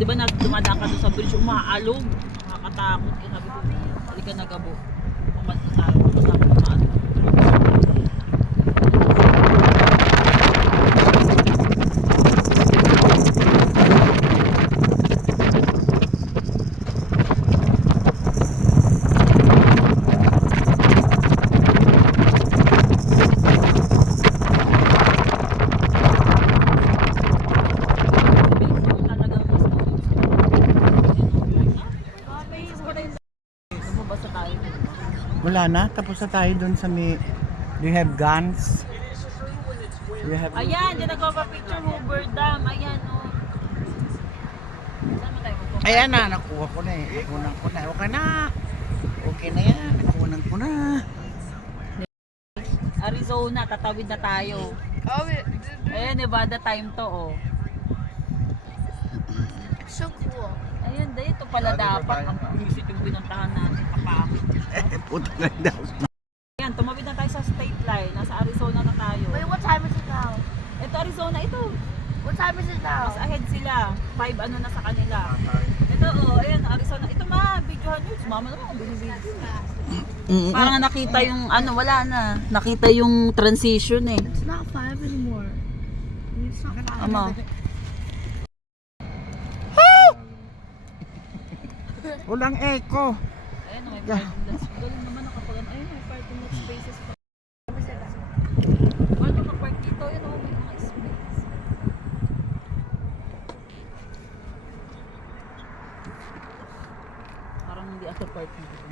di ba dumadaan ka doon sa bridge, umaalog. Nakakatakot. Kaya sabi ko, halika na Gabo. Pumunta tayo. Wala na, tapos na tayo dun sa may... Do you have guns? Do you have... Ayan, dyan nagpapapicture Hoover Dam. Ayan, oh. Saan mo tayo pupunta? Ayan na, nakuha ko na eh. Nakuha ko na. Okay na. Okay na yan. Nakuha ko na. Arizona, tatawid na tayo. Ayan, Nevada time to, oh. So cool. Ayan, dito pala dapat. Ang music yung binuntahan natin. Kapakit. Puto na daw. Ayan, tumawid na tayo sa state line. Nasa Arizona na tayo. Wait, what time is it now? Ito, Arizona, ito. What time is it now? Mas ahead sila. 5 ano na sa kanila. Ito, oh, ayan, Arizona. Ito ma, videohan nyo. Sumama naman kung binibidyo. Parang nakita yung, ano, wala na. Nakita yung transition eh. It's not 5 anymore. It's not 5. Ama. Walang echo. Ayan, may parking lot. Galing naman nakapagan. Ayun, may parking lot spaces pa. Paano mag-park dito? Ayun, oh, may mga space. Parang hindi ako parking dito.